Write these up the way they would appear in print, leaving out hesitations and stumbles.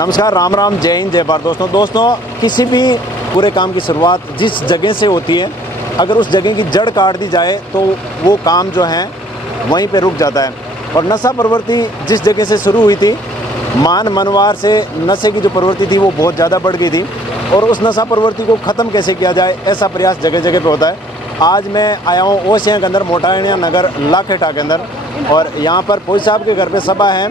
नमस्कार, राम राम, जय हिंद, जय भारत। दोस्तों किसी भी बुरे काम की शुरुआत जिस जगह से होती है, अगर उस जगह की जड़ काट दी जाए तो वो काम जो है वहीं पे रुक जाता है। और नशा प्रवृत्ति जिस जगह से शुरू हुई थी, मनवार से नशे की जो प्रवृत्ति थी वो बहुत ज़्यादा बढ़ गई थी, और उस नशा प्रवृत्ति को ख़त्म कैसे किया जाए ऐसा प्रयास जगह जगह पे होता है। आज मैं आया हूँ ओसिया के अंदर, मोटाणिया नगर लाखेटा के अंदर, और यहाँ पर फौजी साहब के घर पे सभा है,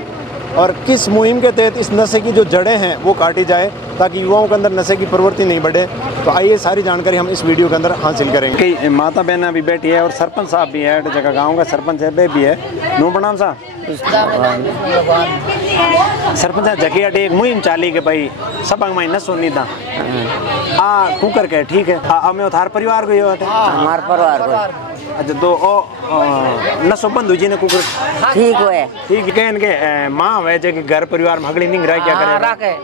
और किस मुहिम के तहत इस नशे की जो जड़ें हैं वो काटी जाए ताकि युवाओं के अंदर नशे की प्रवृत्ति नहीं बढ़े। तो आइए सारी जानकारी हम इस वीडियो के अंदर हासिल करेंगे। कई माता बहन अभी बैठी है और सरपंच साहब भी है, जगह गाँव का सरपंच है, भी है। नो प्रणाम साहब। सरपंच साहब जगह अटे एक मुहिम चाली के भाई सब अंग में नशो नहीं था कुकर के, ठीक है। हमें थार परिवार को हमारे परिवार को अच्छा तो नशो बंद हुई जी ने कुकर ठीक है, ठीक है। इनके माँ है जो घर परिवार में हगड़ी नहीं रहा, क्या करे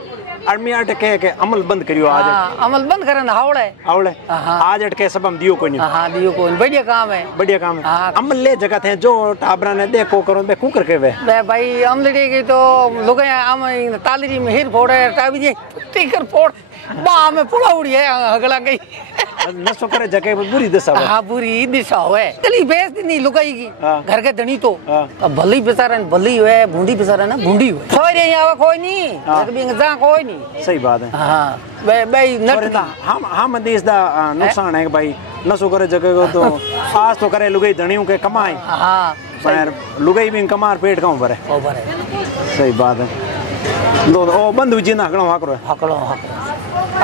आर्मी अटके के अमल बंद करियो आज। अमल बंद करन हावड़े आज अटके सब हम दियो को नहीं। हां दियो को बढ़िया काम है, बढ़िया काम है। अमल ले जगह थे जो टाबरा ने देखो करो बे कुकर के वे भाई अमलड़ी की तो लोग हम तालरी में हिर फोड़े टाबी जी टिकर फोड़ बा में पुड़ा उड़ी है अगला गई नशो करे जगह बुरी दशा है। हां बुरी दिशा है, गली बेच नहीं लुगाई की घर के धनी तो अब भली बेचारा भली है, बूंदी बेचारा ना बूंदी है। सोरे यहां कोई नहीं, बिंग जा कोई नहीं। सही बात है। हां भाई नट हम देश दा नुकसान है भाई नशो करे जगह को तो आज तो करे लुगाई धनियों के कमाए। हां पर लुगाई भी कमार पेट कहां भरे। सही बात है। दो ओ बंद हुई जी ना हकड़ो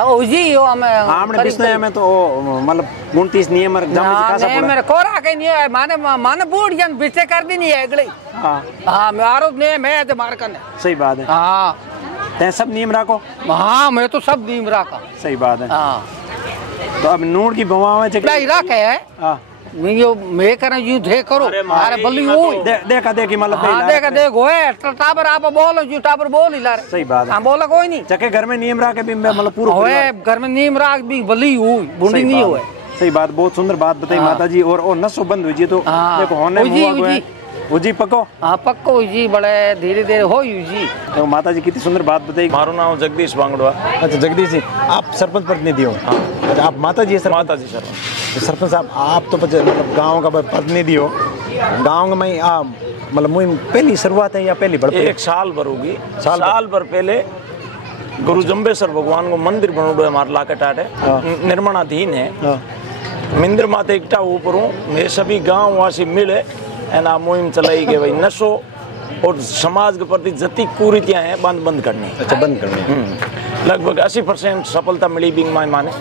ओ जी यो हमने बिस्ने में तो मतलब 29 नियम खासा पड़ा मेरे कोरा के नहीं है, माने बूढ़ जन बिचे कर दी नहीं है अगले। हां मैं आरोप ने मैं तो मार करने। सही बात है। हां ते सब नियम रखो। हां मैं तो सब नियम रखा। सही बात है। हां तो अब नोट की बवावे नहीं रखे है। हां मैं कर यू दे करो अरे बल्ली हो देखा देखी मतलब हां देखा देख होए टाबर आप बोलो जो टाबर बोल ही ला रे। सही बात है। हां बोला कोई नहीं जके घर में नियम रख के भी मतलब पूरा होए घर में नियम रख भी बल्ली हो बुंडी नहीं होए। सही बात, बहुत सुंदर बात बताई माता जी। और नशो बंद हुई जी तो देखो होने हुआ जी पक्को। हाँ पक्को जी, बड़े धीरे धीरे हो जी। तो माता जी कितनी सुंदर बात बताई। मारो नाम जगदीश बांगड़वा। अच्छा जगदीश जी, आप सरपंच प्रतिनिधि हो। अच्छा आप माता जी माता जी सरपंच। सरपंच साहब आप तो मतलब गांव का प्रतिनिधि हो, गांव में मतलब मुहिम पहली शुरुआत है या पहली बढ़ एक साल भर होगी। साल भर पहले गुरु जम्बेश्वर भगवान को मंदिर बनोड़ो है हमारे लाकेटाट है, निर्माणाधीन है। मंदिर माते एकटा ऊपर हूँ मैं, सभी गाँव वासी मिले एना मुहिम चलाई के भाई नशो और समाज के प्रति जति कुरीतियां हैं बंद करनी। अच्छा बंद करनी। लगभग 80% सफलता मिली बिंग माने,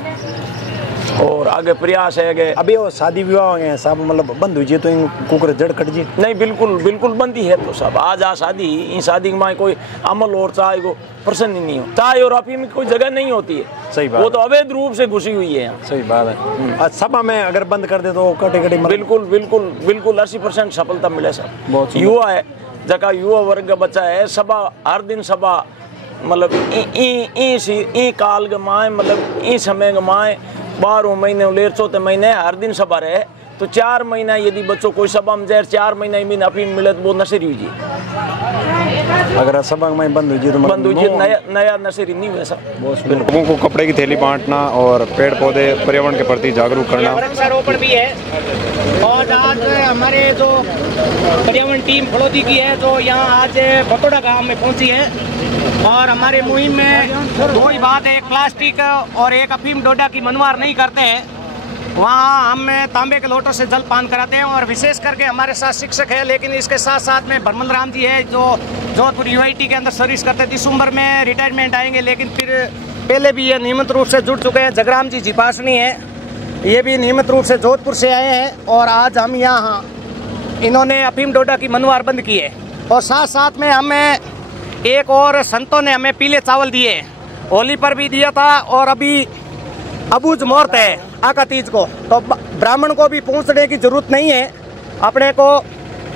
और आगे प्रयास है कि अभी वो शादी विवाह है सब मतलब बंद हुई तो कुकर जड़ कट जी नहीं बिल्कुल बंदी है। तो सब आज आ शादी इन शादी में कोई अमल और चाय को प्रसन्न ही नहीं हो, चाय और अफीम की कोई जगह नहीं होती है। सही बात, वो तो अवैध रूप से घुसी हुई है। सही बात है। आज सभा में अगर बंद कर दे तो कटे बिल्कुल 80% सफलता मिले सब। युवा है जगह युवा वर्ग का बच्चा है, सभा हर दिन सभा मतलब ई काल के माए मतलब ई समय के माए 12 महीने लेर 14 महीने हर दिन सभा रहे तो 4 महीना यदि बच्चों कोई सभा में जहर 4 महीना में अफीम मिले तो वो नशेरी हुई जी। अगर सभा में बंद हुई जी तो बंद हुई जी नया नशेरी नहीं हुआ सब। लोगों को कपड़े की थैली बांटना और पेड़ पौधे पर्यावरण के प्रति जागरूक करना। वृक्षारोपण भी है और आज हमारे जो पर्यावरण टीम फड़ौदी की है जो यहाँ आज भतोड़ा गाँव में पहुँची है, और हमारे मुहिम में दो ही बात है, एक प्लास्टिक और एक अफीम डोडा की मनवार नहीं करते हैं। वहाँ हम तांबे के लोटों से जल पान कराते हैं, और विशेष करके हमारे साथ शिक्षक है, लेकिन इसके साथ साथ में भरमल राम जी है जो जोधपुर यूआईटी के अंदर सर्विस करते हैं। दिसंबर में रिटायरमेंट आएंगे, लेकिन फिर पहले भी ये नियमित रूप से जुड़ चुके हैं। जगराम जी जिपासनी है, ये भी नियमित रूप से जोधपुर से आए हैं, और आज हम यहाँ इन्होंने अफीम डोडा की मनवार बंद की है। और साथ साथ में हमें एक और संतों ने हमें पीले चावल दिए, होली पर भी दिया था, और अभी अबूझ मुहूर्त है आका तीज को, तो ब्राह्मण को भी पहुंचने की जरूरत नहीं है। अपने को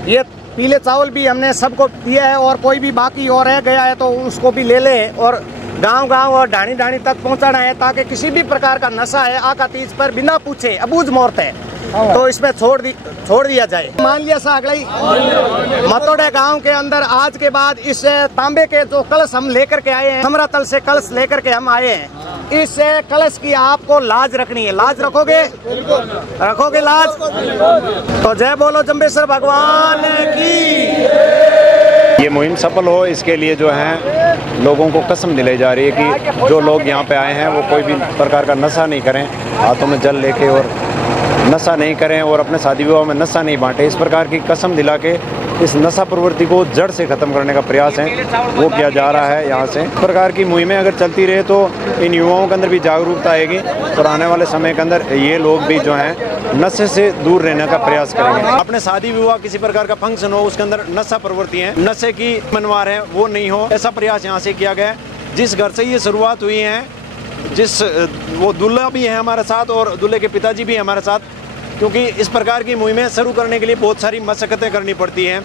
ये पीले चावल भी हमने सबको दिया है, और कोई भी बाकी और रह गया है तो उसको भी ले ले, और गांव और ढाणी तक पहुंचाना है, ताकि किसी भी प्रकार का नशा है आका तीज पर बिना पूछे अबूझ मुहूर्त है तो इसमें छोड़ दिया जाए। मान लिया सागलाई मतोड़े गांव के अंदर आज के बाद इस तांबे के जो कलश हम लेकर के आए हैं, समरा तल से कलश लेकर के हम आए हैं, इस कलश की आपको लाज रखनी है। लाज रखोगे? रखोगे लाज? तो जय बोलो जंबेश्वर भगवान की। ये मुहिम सफल हो इसके लिए जो है लोगों को कसम दिलाई जा रही है कि जो लोग यहाँ पे आए हैं वो कोई भी प्रकार का नशा नहीं करें, हाथों में जल लेके और नशा नहीं करें और अपने शादी विवाह में नशा नहीं बांटे। इस प्रकार की कसम दिला के इस नशा प्रवृत्ति को जड़ से ख़त्म करने का प्रयास है वो किया जा रहा है यहाँ से। इस प्रकार की मुहिमें अगर चलती रहे तो इन युवाओं के अंदर भी जागरूकता आएगी और आने वाले समय के अंदर ये लोग भी जो हैं नशे से दूर रहने का प्रयास करेंगे। अपने शादी विवाह किसी प्रकार का फंक्शन हो उसके अंदर नशा प्रवृत्ति है, नशे की मनवार है, वो नहीं हो, ऐसा प्रयास यहाँ से किया गया है। जिस घर से ये शुरुआत हुई है, जिस वो दूल्हा भी है हमारे साथ और दूल्हे के पिताजी भी हमारे साथ, क्योंकि इस प्रकार की मुहिमें शुरू करने के लिए बहुत सारी मशक्क़तें करनी पड़ती हैं।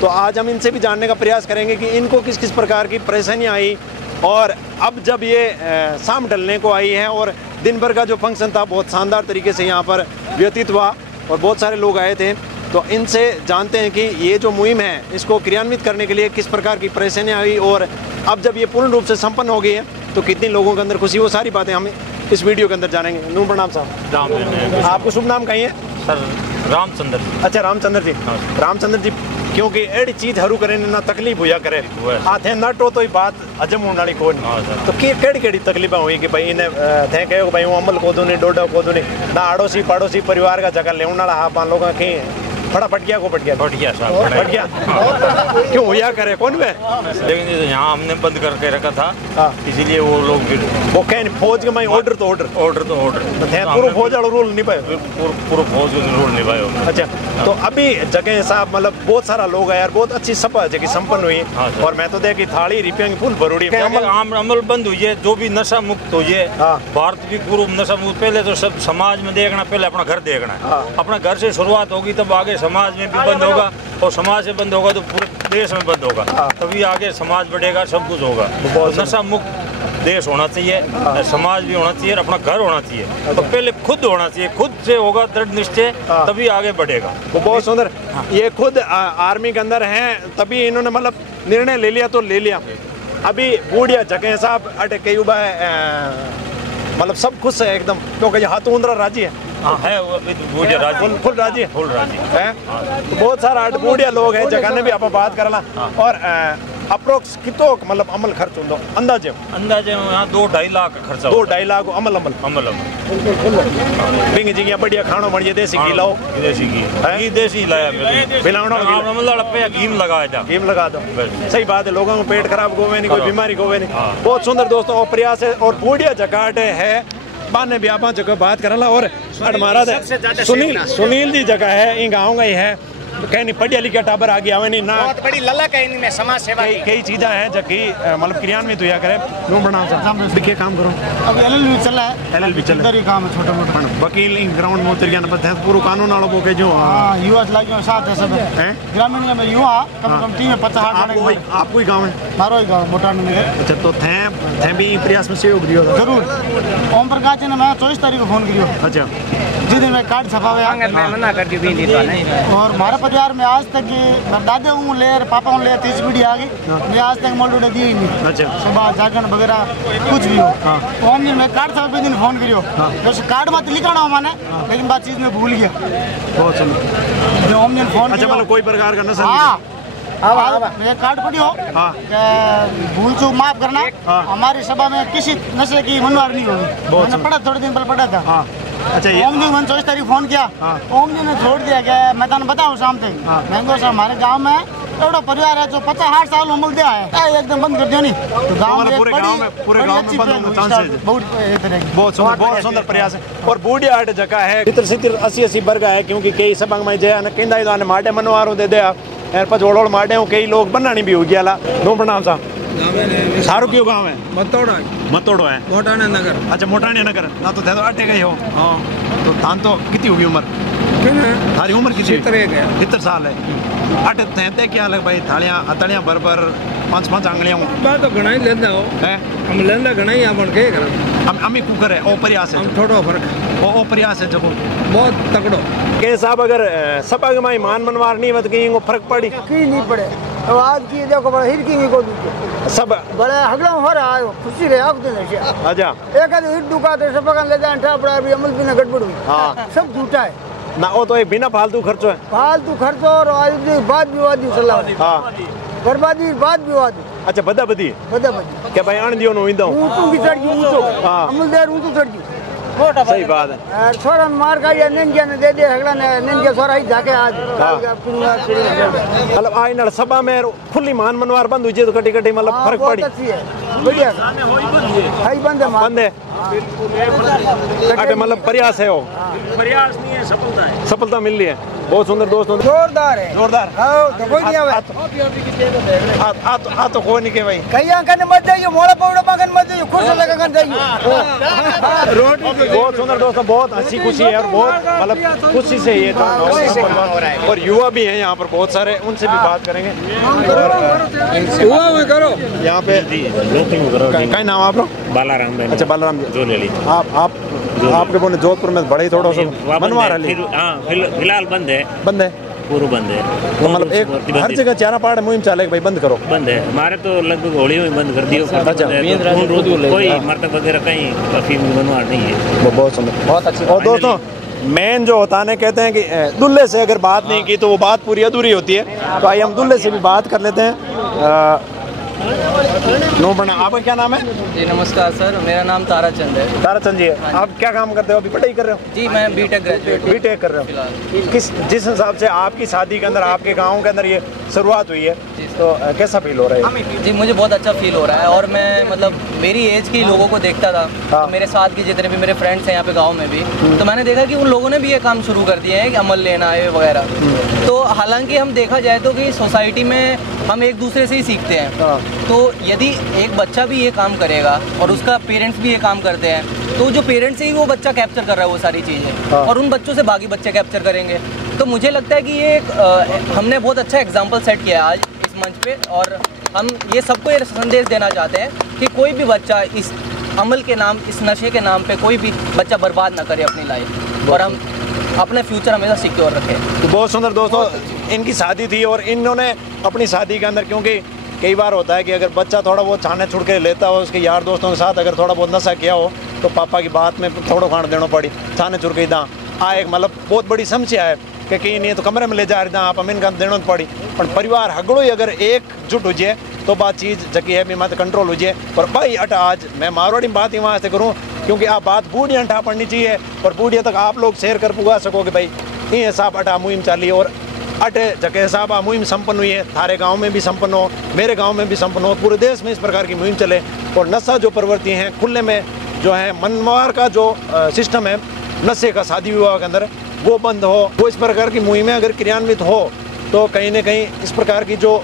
तो आज हम इनसे भी जानने का प्रयास करेंगे कि इनको किस किस प्रकार की परेशानियाँ आई और अब जब ये शाम ढलने को आई है और दिन भर का जो फंक्शन था बहुत शानदार तरीके से यहाँ पर व्यतीत हुआ और बहुत सारे लोग आए थे, तो इनसे जानते हैं कि ये जो मुहिम है इसको क्रियान्वित करने के लिए किस प्रकार की परेशानियाँ आई और अब जब ये पूर्ण रूप से संपन्न हो गई है तो कितनी लोगों के अंदर खुशी, वो सारी बातें हम इस वीडियो के अंदर जानेंगे। नूर प्रणाम साहब, आपको शुभ नाम कहीं है? सर रामचंद्र। अच्छा रामचंद्र जी। रामचंद्र जी, क्योंकि एड़ी चीज हरू करे ना तकलीफ हुआ करे आथे नटो तो बात अजम होने वाली कोई नहीं। तो केड़ी केड़ी तकलीफा हुई कि भाई इन्हें थे कहो भाई वो अमल को दूनी डोडा को दूनी ना आड़ोसी पड़ोसी परिवार का जगह ले वाला हाँ मान लोग की फटा फटकिया को फटकिया क्यों हुआ करे कौन वे, लेकिन यहाँ हमने बंद करके रखा था इसीलिए वो लोग वो कहीं फौज के मैं ऑर्डर तो ऑर्डर पूरा फौज वाला रूल नहीं पाए, पूरा फौज रूल नहीं पाए। अच्छा, तो अभी जगह साहब मतलब बहुत सारा लोग है यार, बहुत अच्छी सभा जगह संपन्न हुई और मैं तो देखी थाली रुपया की फुल भरूड़ी अमल बंद हुई है, जो भी नशा मुक्त हुई है। भारत भी पूर्व नशा मुक्त। पहले तो सब समाज में देखना, पहले अपना घर देखना है, अपना घर से शुरुआत होगी तब आगे समाज में भी बंद होगा और समाज से बंद होगा तो पूरे देश में बंद होगा, तभी आगे समाज बढ़ेगा, सब कुछ होगा। नशा मुक्त देश होना चाहिए, समाज भी होना चाहिए, अपना घर होना चाहिए, तो पहले खुद होना चाहिए, खुद से होगा दृढ़ निश्चय तभी आगे बढ़ेगा। वो बहुत सुंदर, ये खुद आर्मी के अंदर हैं तभी इन्होंने मतलब निर्णय ले लिया तो ले लिया। अभी बूढ़िया जगह साहब अटे कई उबा है मतलब सब खुश है एकदम, क्योंकि हाथ उंदरा राजी है। है बूढ़िया राजी, फुल राजी है, फुल राजी है। तो बहुत सारा बूढ़िया लोग हैं जगह ने भी आप बात करला और अप्रोक्स कितो मतलब अमल खर्च होंदो अंदाजे यहाँ 2-2.5 लाख खर्चा, 2-2.5 लाख अमल बिंग जी बढ़िया खानो बढ़िया देसी घी लाओ, देसी घी देसी लाया घीम लगाया था, घीम लगा दो। सही बात है, लोगों को पेट खराब गोवे नहीं, कोई बीमारी गोवे नहीं। बहुत सुंदर दोस्तों और प्रयास है और बूढ़िया जगह है बाने भी आप जगह बात करला और महाराज सुनील जी जगह है इन गाँव का ही है, कहीं नहीं पढ़िया लिखा टाबर आगे आवे नहीं ना, बहुत बड़ी लल्ला कहीं में समाज सेवा कई चीजें हैं जबकि मतलब क्रियान्वित हुआ करे। नो प्रणाम साहब, देखिए काम करो अब एलएलबी चल रहा है, एलएलबी चल रहा है, काम है छोटा मोटा वकील ग्राउंड में उतर गया ना पता है पूरा कानून वालों को के जो युवा लागियों साथ है सब है ग्रामीण में युवा कम कम टीम में 50-60 आपको ही गाँव है? मारो ही गाँव मोटा में। अच्छा, तो थे भी प्रयास में सहयोग दियो जरूर। ओम प्रकाश जी ने मैं 24 तारीख को फोन करियो। अच्छा, जिस दिन मैं कार्ड छपावे मना कर दी और हमारे परिवार में आज तक दादे हूँ ले पापा हूँ ले 30 पीढ़ी आ गई, मैं आज तक मोल्ड दी ही नहीं। अच्छा, सुबह जागरण वगैरह कुछ भी हो। तो हम मैं कार्ड छपे दिन फोन करियो, कार्ड मत लिखाना हो मैंने, लेकिन बात चीज में भूल गया। बहुत सुंदर जो हम फोन। अच्छा, मतलब कोई प्रकार का नशा? मेरे कार्ड पड़ी हो भूल चूक माफ करना, हमारी सभा में किसी नशे की मनवार नहीं होगी। मैंने पढ़ा थोड़े दिन पहले पढ़ा था। अच्छा, ओम जी मैंने 24 तारीख फोन किया, ओम जी ने छोड़ दिया क्या मैं तुम बताऊँ शाम तक महंगो साहब हमारे गाँव में एवढा परिवार है जो 50-60 साल अमल दिया है एकदम बंद कर दिया नहीं, तो गाँव में पूरे गाँव में बहुत सुंदर प्रयास है। और बूढ़िया आठ जगह है 70-80 वर्ग है, क्योंकि कई सब में जया कहना माडे मनवारों दे दिया पचोड़ माडे कई लोग बनानी भी हो गया। दो प्रणाम साहब, सारू क्यों गाँव है? मतोड़ो है, मोटाने नगर। अच्छा, मोटाने नगर ना तो थे तो अटे गए हो। तो थान तो कितनी होगी उम्र? थारी उम्र कितनी? 70 साल है। अटे थे क्या लग भाई थालियाँ अतड़ियाँ बरबर 5-5 आंगलियां हूं मैं तो घना ही लेंदा हो हैं हम लेंदा घना ही अपन के कर हम अमी कुकर है ओ प्रयास है हम थोड़ा फर्क ओ प्रयास है जको बहुत तगड़ो के साहब अगर सपा के माई मान मनवार नहीं वत कहीं फर्क पड़ी की नहीं पड़े तो आज की देखो बड़ा हिरकी को दूजे सब बड़े हगड़ा हो रहा है खुशी रहे आप दिन से अच्छा एक आदमी हिट दुका तो सब ले जाए ठा पड़ा अभी अमल भी ना गड़बड़ हुई हाँ। सब झूठा है ना वो तो एक बिना फालतू खर्चो है फालतू खर्च और वाद विवाद सलाह हाँ बर्बादी वाद विवाद अच्छा बदा बदी बदा बदी क्या भाई आन दियो नो इंदा ऊंचो की चढ़ गई ऊंचो हाँ। अमल देर ऊंचो चढ़ गई सही बात है और छोरा मार का या नंगिया ने दे दे हगला ने नंगिया छोरा ही जाके आज मतलब आई नल सभा में खुली मान मनवार बंद हुई तो कटी कटी मतलब फर्क पड़ी अच्छी है बढ़िया हाई बंद है बंद है अटे मतलब प्रयास है वो प्रयास नहीं है, सफलता है। सफलता मिल रही है बहुत सुंदर दोस्तों जोरदार है जोरदार हाँ तो कोई नहीं आवे आ तो कोई नहीं के भाई कई आंकन मत जाइए मोड़ा पौड़ा पागन मत जाइए खुश लगा कर जाइए बहुत सुंदर दोस्तों बहुत हंसी खुशी है और बहुत मतलब खुशी से ये तो और युवा भी हैं यहाँ पर बहुत सारे उनसे भी बात करेंगे हुआ हुआ करो यहाँ पे कहीं नाम आप लोग बालाराम भाई अच्छा बालाराम जी जो ले ली आप आपके बोले जोधपुर में बड़े ही थोड़ा सा मनवा रहा है हाँ फिलहाल बंद है बंद है पूरा बंद है तो मतलब एक हर जगह चारा पहाड़ मुहिम चाले भाई बंद करो बंद है हमारे तो लगभग होली में बंद कर दियो अच्छा। कोई मरतब वगैरह कहीं अफीम बनवार नहीं है वो बहुत सुंदर बहुत अच्छी और दोस्तों मेन जो होता है कहते हैं कि दुल्हे से अगर बात नहीं की तो वो बात पूरी अधूरी होती है तो आइए हम दुल्हे से भी बात कर लेते हैं नो बना आपका क्या नाम है जी नमस्कार सर मेरा नाम ताराचंद है ताराचंद जी आप क्या काम करते हो अभी पढ़ाई कर रहे हो जी मैं बीटेक ग्रेजुएट बीटेक कर रहे हो जिस हिसाब से आपकी शादी के अंदर आपके गांव के अंदर ये शुरुआत हुई है तो कैसा फील हो रहा है जी मुझे बहुत अच्छा फील हो रहा है और मैं मतलब मेरी एज के लोगों को देखता था तो मेरे साथ के जितने भी मेरे फ्रेंड्स हैं यहाँ पे गांव में भी तो मैंने देखा कि उन लोगों ने भी ये काम शुरू कर दिए हैं कि अमल लेना है वगैरह तो हालांकि हम देखा जाए तो कि सोसाइटी में हम एक दूसरे से ही सीखते हैं तो यदि एक बच्चा भी ये काम करेगा और उसका पेरेंट्स भी ये काम करते हैं तो जो पेरेंट्स से ही वो बच्चा कैप्चर कर रहा है वो सारी चीज़ें और उन बच्चों से बाकी बच्चे कैप्चर करेंगे तो मुझे लगता है कि ये हमने बहुत अच्छा एग्जाम्पल सेट किया है आज इस मंच पे और हम ये सबको ये संदेश देना चाहते हैं कि कोई भी बच्चा इस अमल के नाम इस नशे के नाम पे कोई भी बच्चा बर्बाद ना करे अपनी लाइफ और हम अपने फ्यूचर हमेशा सिक्योर रखें। तो बहुत सुंदर दोस्तों इनकी शादी थी और इन्होंने अपनी शादी के अंदर क्योंकि कई बार होता है कि अगर बच्चा थोड़ा बहुत छाने छुड़ के लेता हो उसके यार दोस्तों के साथ अगर थोड़ा बहुत नशा किया हो तो पापा की बात में थोड़ा खाण देना पड़ी छाने छुड़ के दाँ एक मतलब बहुत बड़ी समस्या है कि कहीं नहीं तो कमरे में ले जा रही आप अमीन का देना पड़ी पर परिवार हगड़ो ही अगर एकजुट हो जाए तो बात चीज़ जकी है भी मत कंट्रोल हो जाए और भाई अटा आज मैं मारवाड़ी में बात ही वहाँ से करूँ क्योंकि आप बात बूढ़िया अंठा पड़नी चाहिए और बूढ़िया तक आप लोग शेयर कर पुगा सकोगे भाई ये हिसाब अटा मुहिम चाली और अटे जगह हिसाब मुहिम संपन्न हुई है थारे गांव में भी संपन्न हो मेरे गांव में भी संपन्न हो पूरे देश में इस प्रकार की मुहिम चले और नशा जो प्रवृत्ति हैं खुले में जो है मनमार का जो सिस्टम है नशे का शादी विवाह के अंदर वो बंद हो वो इस प्रकार की मुहिमें अगर क्रियान्वित हो तो कहीं ना कहीं इस प्रकार की जो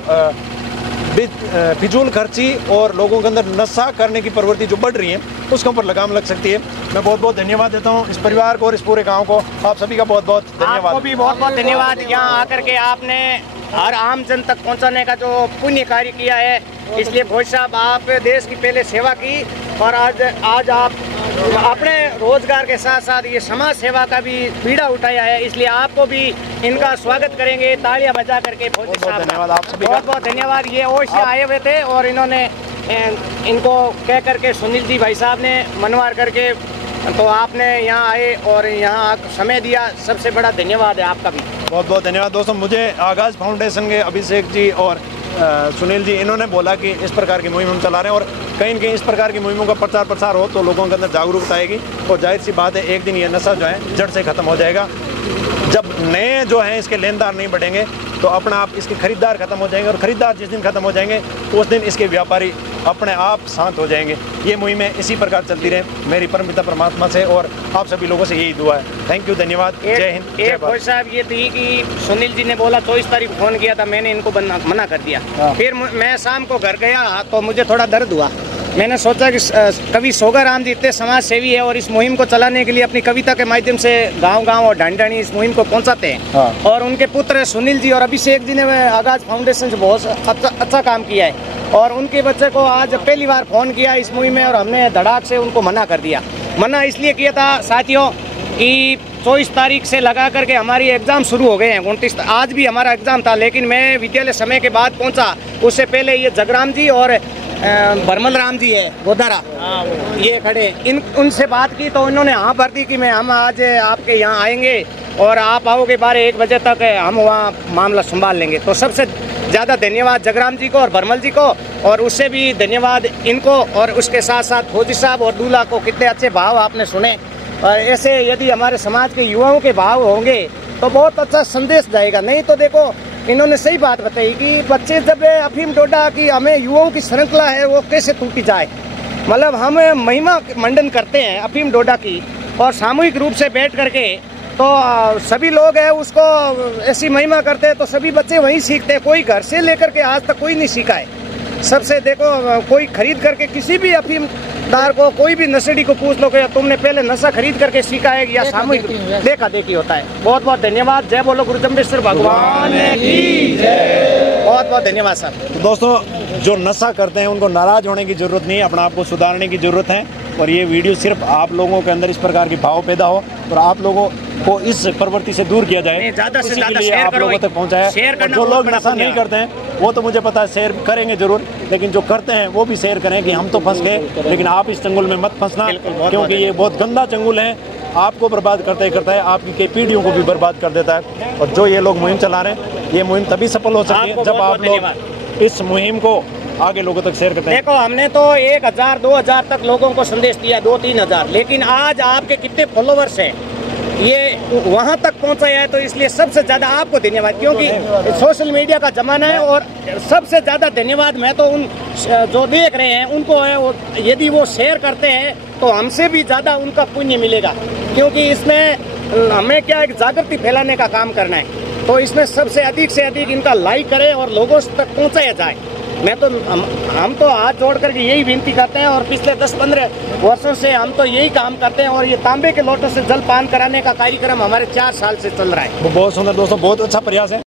फिजूल खर्ची और लोगों के अंदर नशा करने की प्रवृत्ति जो बढ़ रही है उसके ऊपर लगाम लग सकती है। मैं बहुत बहुत धन्यवाद देता हूँ इस परिवार को और इस पूरे गांव को आप सभी का बहुत बहुत धन्यवाद। आपको भी बहुत बहुत धन्यवाद यहाँ आकर के आपने हर आम जन तक पहुँचाने का जो पुण्य कार्य किया है इसलिए भोज साहब आप देश की पहले सेवा की और आज आप अपने रोजगार के साथ साथ ये समाज सेवा का भी बीड़ा उठाया है इसलिए आपको भी इनका स्वागत करेंगे तालियां बजा करके भोज साहब धन्यवाद आप सभी बहुत बहुत धन्यवाद। ये ओर से आए हुए थे और इन्होंने इनको कह करके सुनील जी भाई साहब ने मनवार करके तो आपने यहाँ आए और यहाँ समय दिया सबसे बड़ा धन्यवाद है आपका भी। बहुत बहुत धन्यवाद दोस्तों। मुझे आगाज़ फाउंडेशन के अभिषेक जी और सुनील जी इन्होंने बोला कि इस प्रकार की मुहिम हम चला रहे हैं और कहीं न कहीं इस प्रकार की मुहिमों का प्रचार प्रसार हो तो लोगों के अंदर जागरूकता आएगी और जाहिर सी बात है एक दिन ये नशा जो है जड़ से ख़त्म हो जाएगा। जब नए जो हैं इसके लेनदार नहीं बढ़ेंगे तो अपना आप इसके खरीदार खत्म हो जाएंगे और ख़रीदार जिस दिन खत्म हो जाएंगे तो उस दिन इसके व्यापारी अपने आप शांत हो जाएंगे। ये मुहिमें इसी प्रकार चलती रहे मेरी परमपिता परमात्मा से और आप सभी लोगों से यही दुआ है। थैंक यू, धन्यवाद, जय हिंद जय भारत। भोज साहब ये थी कि सुनील जी ने बोला 24 तारीख फोन किया था मैंने इनको मना कर दिया। फिर मैं शाम को घर गया तो मुझे थोड़ा दर्द हुआ मैंने सोचा कि कवि सोगा राम जी इतने समाज सेवी है और इस मुहिम को चलाने के लिए अपनी कविता के माध्यम से गांव-गांव और ढाणी इस मुहिम को पहुंचाते हैं। हाँ। और उनके पुत्र सुनील जी और अभिषेक जी ने आगाज फाउंडेशन से बहुत अच्छा काम किया है और उनके बच्चे को आज पहली बार फोन किया इस मुहिम में और हमने धड़ाक से उनको मना कर दिया। मना इसलिए किया था साथियों कि 24 तारीख से लगा करके हमारी एग्ज़ाम शुरू हो गए हैं। 29 आज भी हमारा एग्ज़ाम था, लेकिन मैं विद्यालय समय के बाद पहुंचा। उससे पहले ये जगराम जी और भरमल राम जी है गोदारा, ये खड़े, उनसे बात की तो उन्होंने हाँ भर दी कि हम आज आपके यहाँ आएंगे और आप आओगे 12-1 बजे तक, हम वहाँ मामला संभाल लेंगे। तो सबसे ज़्यादा धन्यवाद जगराम जी को और भरमल जी को, और उससे भी धन्यवाद इनको, और उसके साथ साथ फौजी साहब और दूल्हा को। कितने अच्छे भाव आपने सुने, और ऐसे यदि हमारे समाज के युवाओं के भाव होंगे तो बहुत अच्छा संदेश जाएगा। नहीं तो देखो, इन्होंने सही बात बताई कि बच्चे जब अफीम डोडा की हमें युवाओं की श्रृंखला है वो कैसे टूटी जाए। मतलब हम महिमा मंडन करते हैं अफीम डोडा की, और सामूहिक रूप से बैठ करके तो सभी लोग हैं उसको ऐसी महिमा करते हैं, तो सभी बच्चे वहीं सीखते हैं। कोई घर से लेकर के आज तक कोई नहीं सीखा है। सबसे देखो, कोई खरीद करके किसी भी अफीमदार को, कोई भी नशेड़ी को पूछ लो कि तुमने पहले नशा खरीद करके सीखा है या सामूहिक देखा देखी होता है। बहुत बहुत धन्यवाद। जय बोलो गुरु जम्बेश्वर भगवान की जय। बहुत बहुत धन्यवाद सर। तो दोस्तों, जो नशा करते हैं उनको नाराज होने की जरूरत नहीं, अपना आप को सुधारने की जरूरत है। और ये वीडियो सिर्फ आप लोगों के अंदर इस प्रकार की भाव पैदा हो और आप लोगों को इस प्रवृत्ति से दूर किया जाए, ज़्यादा से ज़्यादा शेयर आप लोगों तक पहुंचाया। जो लोग नशा नहीं करते हैं वो तो मुझे पता है शेयर करेंगे जरूर, लेकिन जो करते हैं वो भी शेयर करें कि हम तो फंस गए, लेकिन आप इस चंगुल में मत फंसना, क्योंकि ये बहुत गंदा चंगुल है। आपको बर्बाद करता है, आपकी कई पीढ़ियों को भी बर्बाद कर देता है। और जो ये लोग मुहिम चला रहे हैं, ये मुहिम तभी सफल हो सकती है जब आप लोग इस मुहिम को आगे लोगों तक शेयर करते हैं। देखो, हमने तो 1000-2000 तक लोगों को संदेश दिया, 2-3 हजार, लेकिन आज आपके कितने फॉलोवर्स हैं ये वहां तक पहुंचाया है। तो इसलिए सबसे ज्यादा आपको धन्यवाद, क्योंकि सोशल मीडिया का जमाना है। और सबसे ज्यादा धन्यवाद मैं तो उन जो देख रहे हैं उनको है। यदि वो शेयर करते हैं तो हमसे भी ज्यादा उनका पुण्य मिलेगा, क्योंकि इसमें हमें क्या एक जागृति फैलाने का काम करना है। तो इसमें सबसे अधिक से अधिक इनका लाइक करें और लोगों तक पहुंचाया जाए। मैं तो हम तो हाथ जोड़ करके यही विनती करते हैं, और पिछले 10-15 वर्षों से हम तो यही काम करते हैं। और ये तांबे के लोटों से जल पान कराने का कार्यक्रम हमारे 4 साल से चल रहा है। बहुत सुंदर दोस्तों, बहुत अच्छा प्रयास है।